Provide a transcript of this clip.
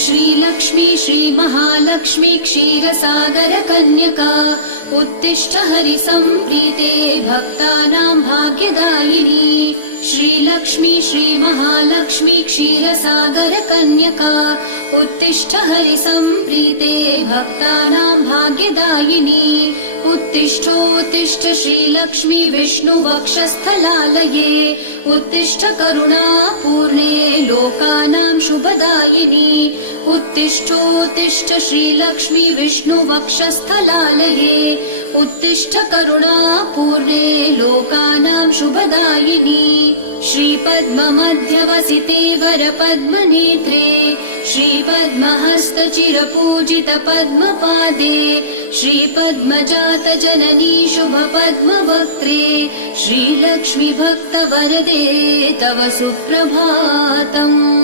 श्रीलक्ष्मी श्रीमहालक्ष्मी क्षीरसागर कन्यका उत्तिष्ठ हरिसम्प्रीते भक्तानां भाग्यदायिनी। श्रीलक्ष्मी श्रीमहालक्ष्मी क्षीरसागर कन्यका उत्तिष्ठ हरिसम्प्रीते भक्तानां भाग्यदायिनी। उत्तिष्ठोत्तिष्ठ श्रीलक्ष्मी विष्णुवक्षस्थलालये उत्तिष्ठ करुणापूर्णे लोकानां शुभदायिनी। उत्तिष्ठोत्तिष्ठ श्रीलक्ष्मी विष्णुवक्षस्थलालये उत्तिष्ठ करुणापूर्णे लोकानां शुभदायिनी। श्रीपद्ममध्यवसिते वरपद्मनेत्रे श्रीपद्महस्तचिरपूजित पद्मपादे श्रीपद्मजात जननी शुभपद्मवक्त्रे श्रीलक्ष्मी भक्तवरदे तव सुप्रभातम्।